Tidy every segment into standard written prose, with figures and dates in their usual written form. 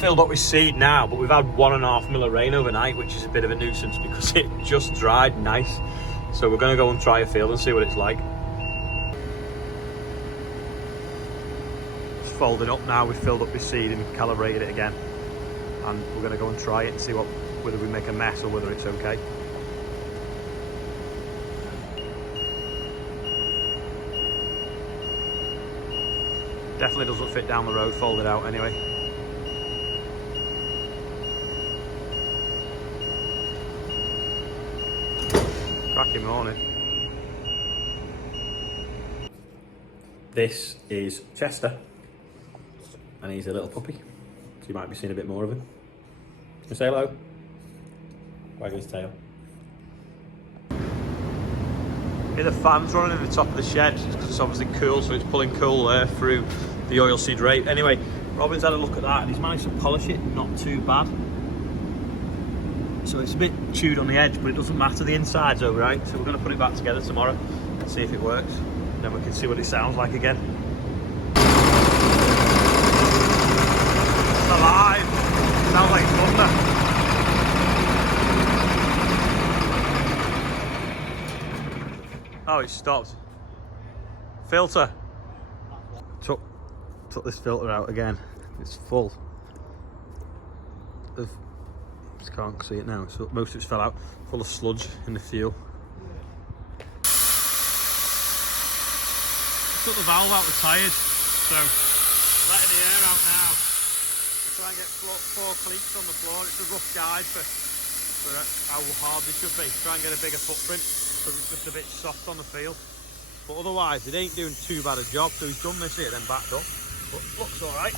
filled up with seed now, but we've had 1.5 mil of rain overnight, which is a bit of a nuisance because it just dried nice. So we're going to go and try a field and see what it's like. It's folding up now. We've filled up with seed and calibrated it again, and we're going to go and try it and see whether we make a mess or whether it's okay. Definitely doesn't fit down the road folded out anyway. Cracking morning. This is Chester, and he's a little puppy, so you might be seeing a bit more of him. Can you say hello? Wag his tail. Yeah, the fan's running in the top of the shed because it's obviously cool, so it's pulling cool air through the oilseed rape. Anyway, Robin's had a look at that and he's managed to polish it, not too bad. So it's a bit chewed on the edge, but it doesn't matter, the inside's all right. So we're going to put it back together tomorrow and see if it works. And then we can see what it sounds like again. It's alive! It sounds like thunder. Oh, it stopped. Filter. Took this filter out again. It's full of, just can't see it now, so most of it's fell out, full of sludge in the fuel. Took the valve out the tyres, so letting the air out now. Try and get 4 cleats on the floor. It's a rough guide for how hard they should be. Try and get a bigger footprint because it's just a bit soft on the feel. But otherwise, it ain't doing too bad a job. So he's done this here, then backed up. But looks all right.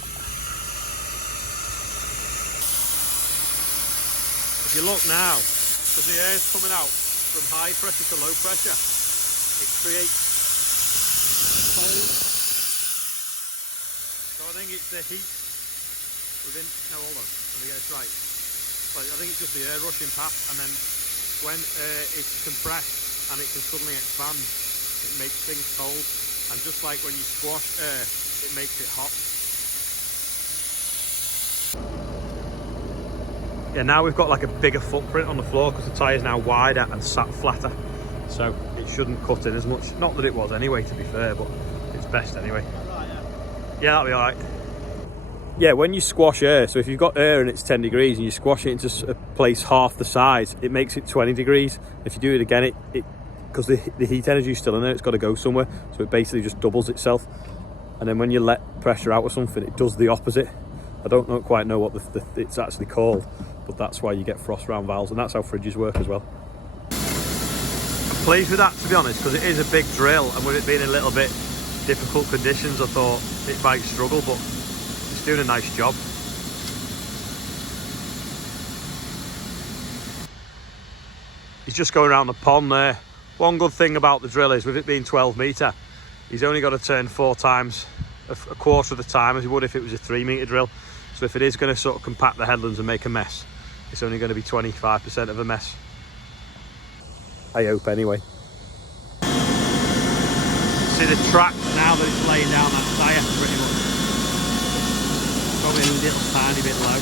If you look now, because the air's coming out from high pressure to low pressure, it creates cold. So I think it's the heat within. No, hold on. Let me get this right. Well, I think it's just the air rushing past, and then when it's compressed and it can suddenly expand, it makes things cold. And just like when you squash air, it makes it hot. Yeah, now we've got like a bigger footprint on the floor because the tyre's now wider and sat flatter. So it shouldn't cut in as much. Not that it was anyway, to be fair, but it's best anyway. Yeah, that'll be all right. Yeah, when you squash air, so if you've got air and it's 10 degrees and you squash it into a place half the size, it makes it 20 degrees. If you do it again, because the heat energy is still in there, it's got to go somewhere. So it basically just doubles itself. And then when you let pressure out or something, it does the opposite. I don't quite know what it's actually called, but that's why you get frost round valves, and that's how fridges work as well. I'm pleased with that, to be honest, because it is a big drill, and with it being a little bit difficult conditions, I thought it might struggle, but it's doing a nice job. He's just going around the pond there. One good thing about the drill is, with it being 12 metre, he's only got to turn 4 times a quarter of the time as he would if it was a 3 metre drill. So if it is going to sort of compact the headlands and make a mess, it's only going to be 25% of a mess. I hope anyway. See the track now that it's laying down that tyre pretty much. Probably a little tiny bit low.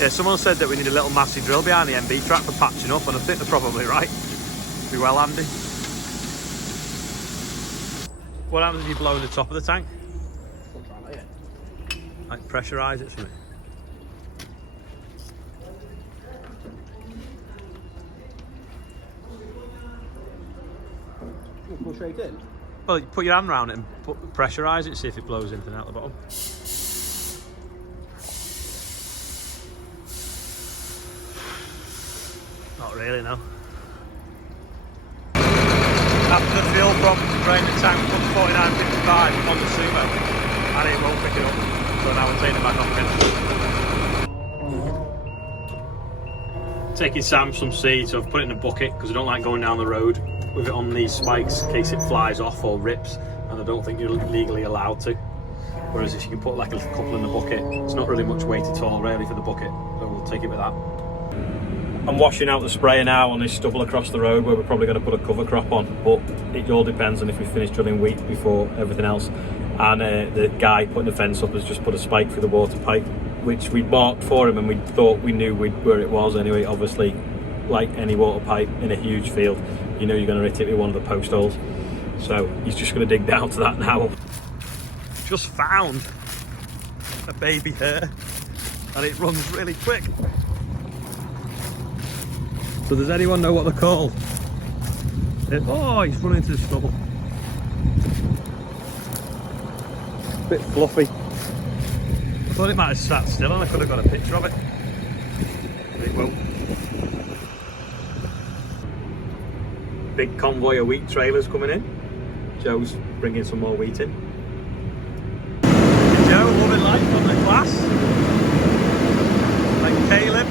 Yeah, someone said that we need a little massive drill behind the MB track for patching up, and I think they're probably right. Be well handy. What happens if you blow in the top of the tank? Like pressurise it, something. You push straight in? Well, you put your hand around it and pressurise it, see if it blows in and out the bottom. Not really, no. After the fuel pump, drain the tank, put 49.55 on the Sumo, and it won't pick it up. So now we're taking it back off again. Taking Sam some seed, so I've put it in a bucket because I don't like going down the road with it on these spikes in case it flies off or rips, and I don't think you're legally allowed to. Whereas if you can put like a couple in the bucket, it's not really much weight at all really for the bucket, so we'll take it with that. I'm washing out the sprayer now on this stubble across the road where we're probably going to put a cover crop on, but it all depends on if we finish drilling wheat before everything else. and the guy putting the fence up has just put a spike through the water pipe, which we marked for him, and we thought we knew where it was anyway. Obviously, like any water pipe in a huge field, you know you're going to hit it with one of the post holes. So he's just going to dig down to that now. Just found a baby hare, and it runs really quick. So does anyone know what they're called? Oh, he's running into the stubble. Bit fluffy. I thought it might have sat still and I could have got a picture of it. But it won't. Big convoy of wheat trailers coming in. Joe's bringing some more wheat in. Joe, loving life on the class. Like Caleb.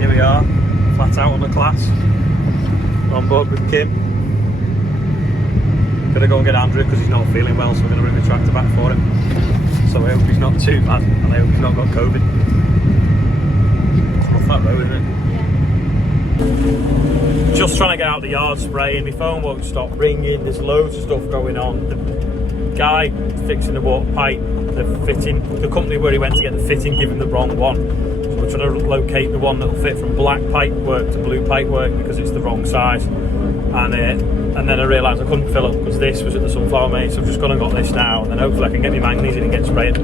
Here we are, flat out on the class. On board with Kim. Gonna go and get Andrew because he's not feeling well, so we're gonna bring the tractor back for him. So I hope he's not too bad, and I hope he's not got COVID. It's rough that road, isn't it? Just trying to get out the yard spraying. My phone won't stop ringing. There's loads of stuff going on. The guy fixing the water pipe, the company where he went to get the fitting, gave him the wrong one. So we're trying to locate the one that'll fit from black pipe work to blue pipe work because it's the wrong size. And then I realised I couldn't fill up because this was at the sunflower maze, so I've just gone and got this now, and then hopefully I can get my manganese in and get spraying.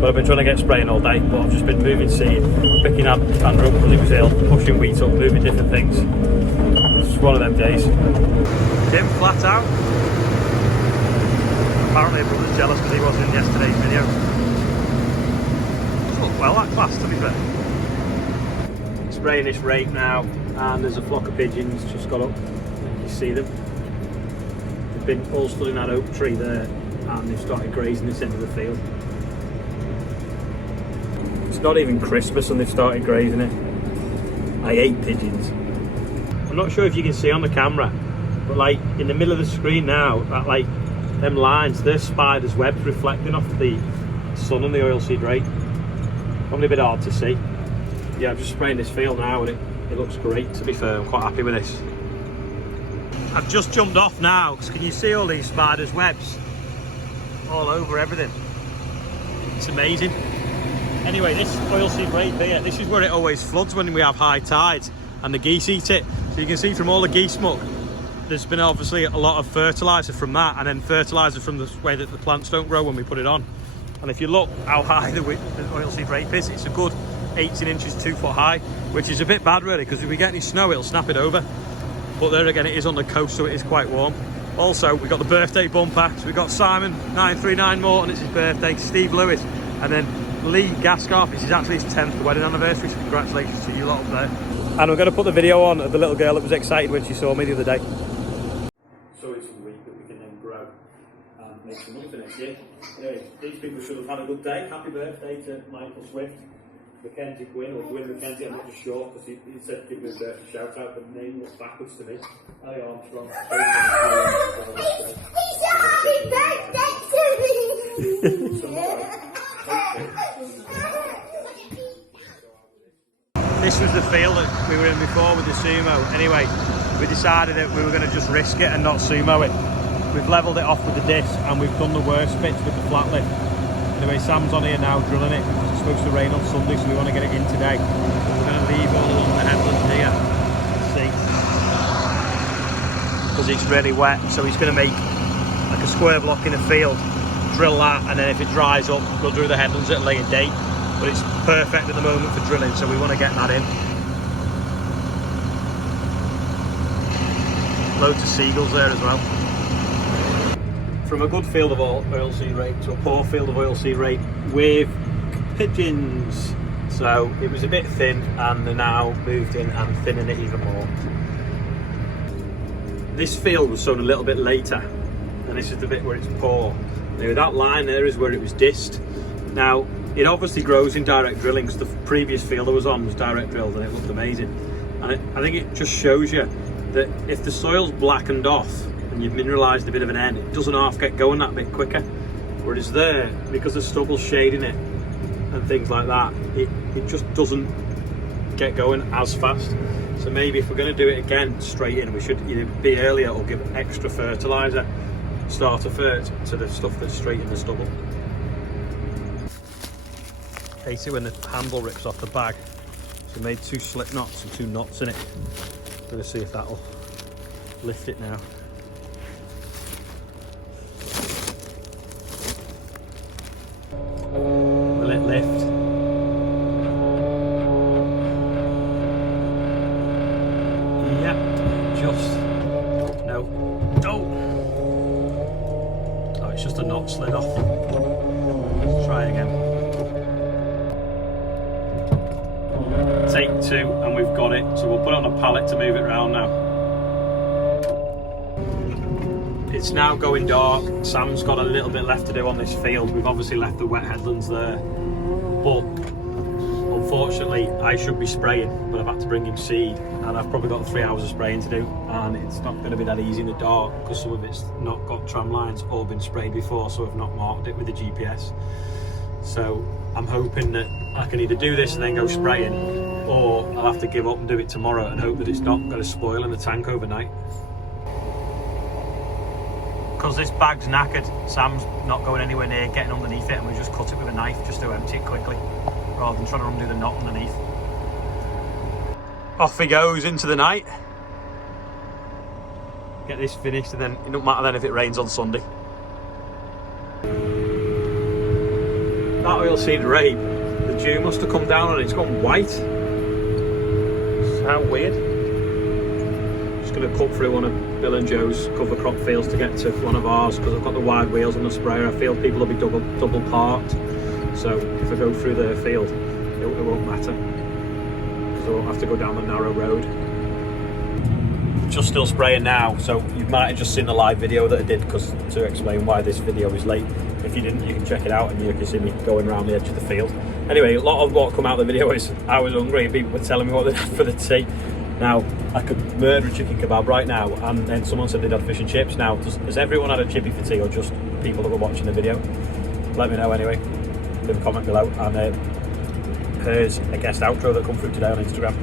But I've been trying to get spraying all day, but I've just been moving seed, picking up Andrew up because he was ill, pushing wheat up, moving different things. It's just one of them days. Tim, flat out. Apparently everyone was jealous because he wasn't in yesterday's video. It's looked well, that class, to be fair. Spraying this rake now, and there's a flock of pigeons just got up. You see them. They've been all stood in that oak tree there, and they've started grazing this end of the field. It's not even Christmas and they've started grazing it. I hate pigeons. I'm not sure if you can see on the camera, but like in the middle of the screen now, that like them lines, they're spiders' webs reflecting off the sun and the oilseed rake. Probably a bit hard to see. Yeah, I'm just spraying this field now and it looks great, to be fair. I'm quite happy with this. I've just jumped off now, because can you see all these spiders' webs? All over everything. It's amazing. Anyway, this oilseed rake here, this is where it always floods when we have high tides and the geese eat it. So you can see from all the geese muck, there's been obviously a lot of fertiliser from that, and then fertiliser from the way that the plants don't grow when we put it on. And if you look how high the oilseed rape is, it's a good 18 inches, 2 foot high, which is a bit bad really, because if we get any snow it'll snap it over. But there again, it is on the coast, so it is quite warm. Also, we got the birthday bumper. So we got Simon 939 Morton, it's his birthday, Steve Lewis, and then Lee Gascarp, it's actually his 10th wedding anniversary, so congratulations to you lot up there. And we're going to put the video on of the little girl that was excited when she saw me the other day. So it's a week that we can then grow and make some money for next year. Anyway, these people should have had a good day. Happy birthday to Michael Swift, Mackenzie Gwynn, or Gwynn Mackenzie, I'm not just sure, because he said give me a birthday shout out, but the name looks backwards to me. Ali Armstrong. He said happy birthday to me! This was the field that we were in before with the sumo. Anyway, we decided that we were going to just risk it and not sumo it. We've levelled it off with the disc and we've done the worst bits with the flat lift. Anyway, Sam's on here now drilling it. It's supposed to rain on Sunday, so we want to get it in today. We're going to leave all along the headland here. See? Because it's really wet, so he's going to make like a square block in a field, drill that, and then if it dries up, we'll do the headlands at a later date. But it's perfect at the moment for drilling, so we want to get that in. Loads of seagulls there as well. From a good field of oilseed rape to a poor field of oilseed rape with pigeons. So it was a bit thin, and they're now moved in and thinning it even more. This field was sown a little bit later, and this is the bit where it's poor. Now that line there is where it was disced. Now it obviously grows in direct drilling, because the previous field I was on was direct drilled and it looked amazing. And I think it just shows you that if the soil's blackened off and you've mineralised a bit of an end, it doesn't half get going that bit quicker. Whereas there, because the stubble's shading it and things like that, it just doesn't get going as fast. So maybe if we're going to do it again straight in, we should either be earlier or give extra fertiliser, starter fert, to the stuff that's straight in the stubble. Okay, see when the handle rips off the bag, so we made 2 slip knots and 2 knots in it. We're going to see if that'll lift it now. Will it lift? Yeah, just. No. Oh, it's just a knot slid off. Let's try again. Take 2 and we've got it, so we'll put it on a pallet to move it around now. It's now going dark. Sam's got a little bit left to do on this field. We've obviously left the wet headlands there, but unfortunately I should be spraying, but I've had to bring him seed and I've probably got 3 hours of spraying to do, and it's not going to be that easy in the dark because some of it's not got tram lines or been sprayed before, so I've not marked it with the GPS. So I'm hoping that I can either do this and then go spraying, or I'll have to give up and do it tomorrow and hope that it's not going to spoil in the tank overnight. Because this bag's knackered, Sam's not going anywhere near getting underneath it, and we just cut it with a knife just to empty it quickly, rather than trying to undo the knot underneath. Off he goes into the night. Get this finished, and then it don't matter then if it rains on Sunday. That oilseed rape, the dew must have come down on it, it's gone white. How weird. Just going to cut through one of Bill and Joe's cover crop fields to get to one of ours, because I've got the wide wheels on the sprayer. I feel people will be double parked, so if I go through their field it won't matter, because I won't have to go down the narrow road. Just still spraying now, so you might have just seen the live video that I did, because to explain why this video is late. If you didn't, you can check it out and you can see me going around the edge of the field. Anyway, a lot of what come out of the video is I was hungry and people were telling me what they had for the tea. Now, I could murder a chicken kebab right now, and then someone said they'd had fish and chips. Now, has everyone had a chippy for tea, or just people that were watching the video? Let me know anyway. Leave a comment below, and here's a guest outro that come through today on Instagram.